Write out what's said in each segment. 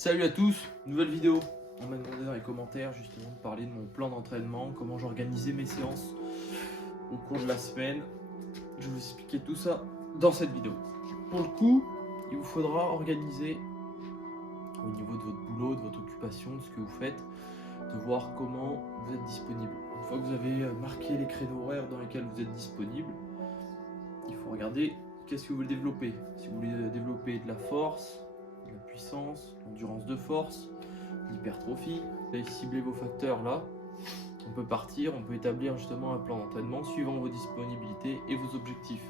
Salut à tous, nouvelle vidéo. On m'a demandé dans les commentaires justement de parler de mon plan d'entraînement, comment j'organisais mes séances au cours de la semaine. Je vais vous expliquer tout ça dans cette vidéo. Pour le coup, il vous faudra organiser au niveau de votre boulot, de votre occupation, de ce que vous faites, de voir comment vous êtes disponible. Une fois que vous avez marqué les créneaux horaires dans lesquels vous êtes disponible, il faut regarder qu'est-ce que vous voulez développer. Si vous voulez développer de la force, de la puissance, l'endurance de force, l'hypertrophie, vous allez cibler vos facteurs là. On peut partir, on peut établir justement un plan d'entraînement suivant vos disponibilités et vos objectifs.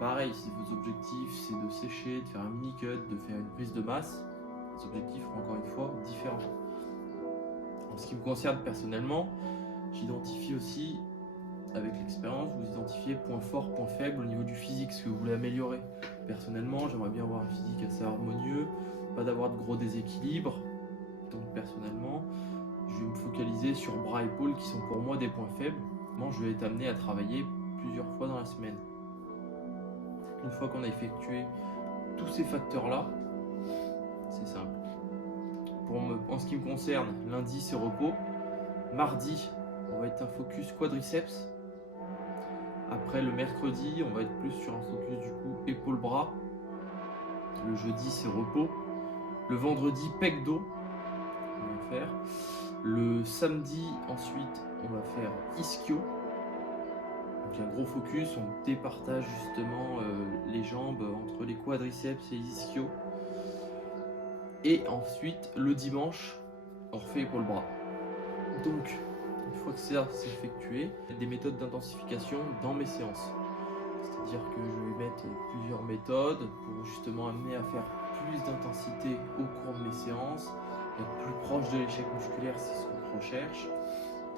Pareil, si vos objectifs c'est de sécher, de faire un mini cut, de faire une prise de masse, les objectifs seront encore une fois différents. En ce qui me concerne personnellement, j'identifie aussi avec l'expérience, vous identifiez points forts, points faibles au niveau du physique, ce que vous voulez améliorer. Personnellement, j'aimerais bien avoir un physique assez harmonieux, pas d'avoir de gros déséquilibres. Donc personnellement, je vais me focaliser sur bras et épaules qui sont pour moi des points faibles. Moi, je vais être amené à travailler plusieurs fois dans la semaine. Une fois qu'on a effectué tous ces facteurs-là, c'est simple. En ce qui me concerne, lundi c'est repos. Mardi, on va être un focus quadriceps. Après le mercredi, on va être plus sur un focus du coup épaule-bras. Le jeudi c'est repos. Le vendredi pec dos. On va faire. Le samedi ensuite on va faire ischio. Donc un gros focus, on départage justement les jambes entre les quadriceps et ischio. Et ensuite le dimanche, on refait épaule-bras. Donc une fois que ça c'est effectué, il y a des méthodes d'intensification dans mes séances. C'est-à-dire que je vais mettre plusieurs méthodes pour justement amener à faire plus d'intensité au cours de mes séances, être plus proche de l'échec musculaire, c'est ce qu'on recherche.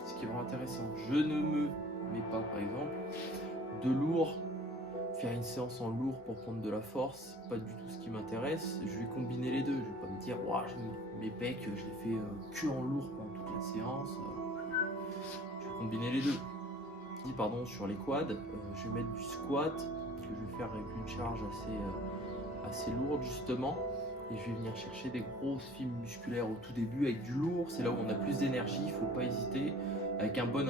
Ce qui est vraiment intéressant, je ne me mets pas par exemple de lourd, faire une séance en lourd pour prendre de la force, c'est pas du tout ce qui m'intéresse. Je vais combiner les deux, je vais pas me dire mes pecs, je les fais que en lourd pendant toute la séance. Je vais combiner les deux. Sur les quads, je vais mettre du squat que je vais faire avec une charge assez lourde justement, et je vais venir chercher des grosses fibres musculaires au tout début avec du lourd. C'est là où on a plus d'énergie, il ne faut pas hésiter, avec un bon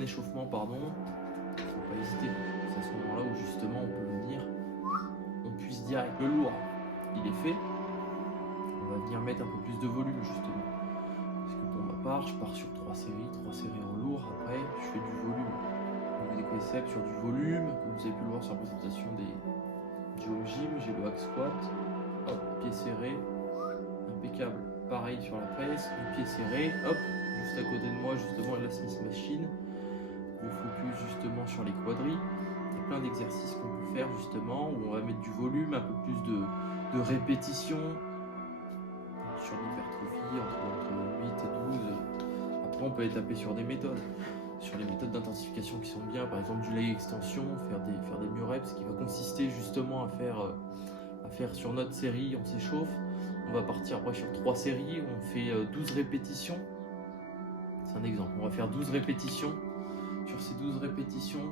échauffement, il ne faut pas hésiter. C'est à ce moment là où justement on peut venir, on puisse direct. Le lourd il est fait, on va venir mettre un peu plus de volume justement, parce que pour ma part je pars sur 3 séries en lourd. Après je fais du volume au niveau des quadriceps sur du volume, comme vous avez pu le voir sur la présentation du home gym. J'ai le hack squat, hop, pied serré, impeccable. Pareil sur la presse, le pied serré, hop, juste à côté de moi justement la Smith Machine. On focus justement sur les quadris. Il y a plein d'exercices qu'on peut faire justement où on va mettre du volume, un peu plus de répétitions sur l'hypertrophie entre 8 et 12. Après on peut étaper sur des méthodes, sur les méthodes d'intensification qui sont bien, par exemple du leg extension, faire des mureps, qui va consister justement à faire sur notre série, on s'échauffe, on va partir sur 3 séries, on fait 12 répétitions. C'est un exemple, on va faire 12 répétitions. Sur ces 12 répétitions,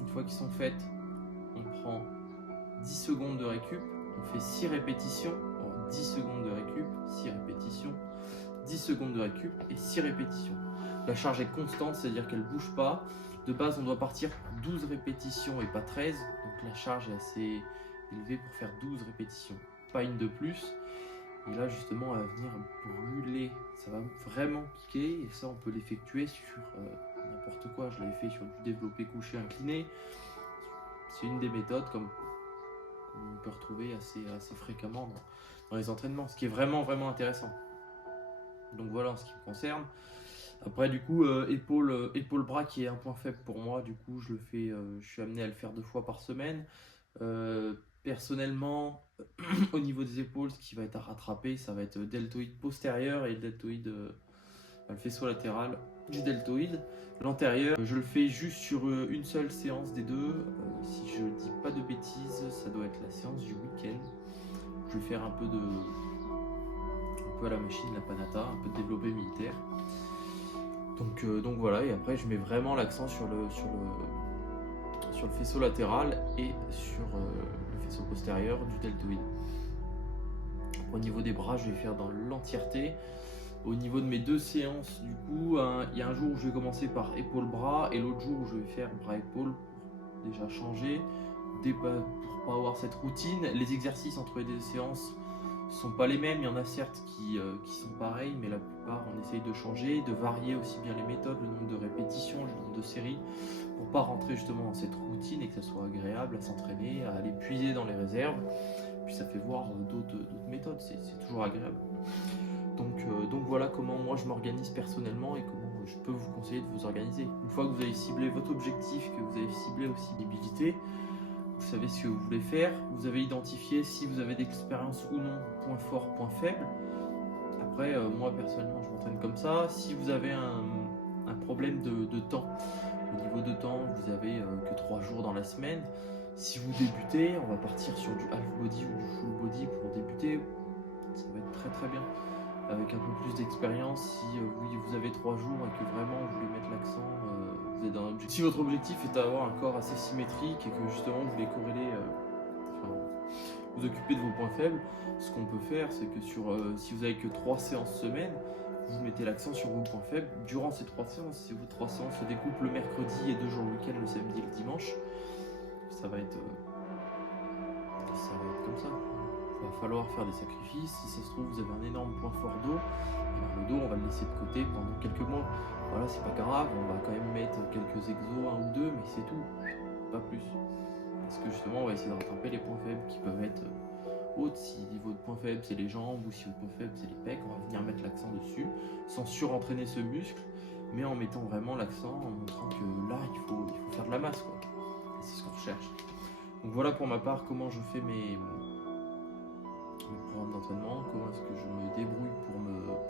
une fois qu'elles sont faites, on prend 10 secondes de récup, on fait 6 répétitions, 10 secondes de récup, 6 répétitions, 10 secondes de récup et 6 répétitions. La charge est constante, c'est-à-dire qu'elle ne bouge pas. De base, on doit partir 12 répétitions et pas 13, donc la charge est assez élevée pour faire 12 répétitions, pas une de plus. Et là, justement, on va venir brûler, ça va vraiment piquer, et ça, on peut l'effectuer sur n'importe quoi. Je l'avais fait sur du développé couché incliné. C'est une des méthodes comme on peut retrouver assez fréquemment dans les entraînements, ce qui est vraiment intéressant. Donc voilà en ce qui me concerne. Après du coup épaule-bras qui est un point faible pour moi, du coup je suis amené à le faire 2 fois par semaine. Personnellement, au niveau des épaules, ce qui va être à rattraper, ça va être le deltoïde postérieur et le deltoïde, le faisceau latéral du deltoïde. L'antérieur, je le fais juste sur une seule séance des deux. Si je dis pas de bêtises, ça doit être la séance du week-end. Je vais faire un peu à la machine, la Panata, un peu de développé militaire. Donc voilà, et après je mets vraiment l'accent sur le faisceau latéral et sur le faisceau postérieur du deltoïde. Au niveau des bras, je vais faire dans l'entièreté. Au niveau de mes 2 séances, du coup, il y a un jour où je vais commencer par épaule-bras et l'autre jour où je vais faire bras-épaule pour déjà changer, pour pas avoir cette routine. Les exercices entre les 2 séances sont pas les mêmes. Il y en a certes qui sont pareils, mais la plupart on essaye de changer, de varier aussi bien les méthodes, le nombre de répétitions, le nombre de séries, pour pas rentrer justement dans cette routine et que ça soit agréable à s'entraîner, à aller puiser dans les réserves. Puis ça fait voir d'autres méthodes, c'est toujours agréable. Donc voilà comment moi je m'organise personnellement et comment je peux vous conseiller de vous organiser. Une fois que vous avez ciblé votre objectif, que vous avez ciblé aussi l'habilité, vous savez ce que vous voulez faire, vous avez identifié si vous avez d'expérience ou non, point fort, point faible. Après, moi personnellement je m'entraîne comme ça. Si vous avez un problème de temps, au niveau de temps, vous avez que 3 jours dans la semaine. Si vous débutez, on va partir sur du half body ou du full body pour débuter. Ça va être très très bien. Avec un peu plus d'expérience, si vous avez 3 jours et que vraiment vous voulez mettre l'accent, vous êtes dans un objectif. Si votre objectif est d'avoir un corps assez symétrique et que justement vous voulez corréler, vous occuper de vos points faibles, ce qu'on peut faire, c'est que si vous avez que 3 séances semaine, vous mettez l'accent sur vos points faibles durant ces 3 séances. Si vos 3 séances se découpent le mercredi et 2 jours le week-end, le samedi et le dimanche, ça va être comme ça. Il va falloir faire des sacrifices. Si ça se trouve, vous avez un énorme point fort dos, le dos, on va le laisser de côté pendant quelques mois. Voilà, c'est pas grave, on va quand même mettre quelques exos, 1 ou 2, mais c'est tout, pas plus. Parce que justement, on va essayer de rattraper les points faibles qui peuvent être hautes. Si votre point faible c'est les jambes ou si votre point faible c'est les pecs, on va venir mettre l'accent dessus sans surentraîner ce muscle, mais en mettant vraiment l'accent, en montrant que là, il faut faire de la masse, quoi. Et c'est ce qu'on recherche. Donc voilà pour ma part comment je fais mes programmes d'entraînement, comment est-ce que je me débrouille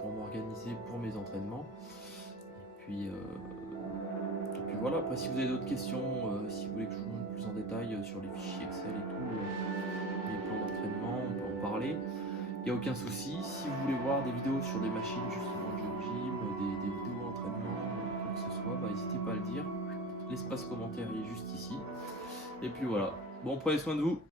pour m'organiser pour mes entraînements. Et puis voilà, après si vous avez d'autres questions, si vous voulez que je vous montre plus en détail sur les fichiers Excel et tout, les plans d'entraînement, on peut en parler. Il n'y a aucun souci. Si vous voulez voir des vidéos sur des machines justement de gym, des vidéos d'entraînement, quoi que ce soit, n'hésitez pas à le dire. L'espace commentaire est juste ici. Et puis voilà. Bon, prenez soin de vous.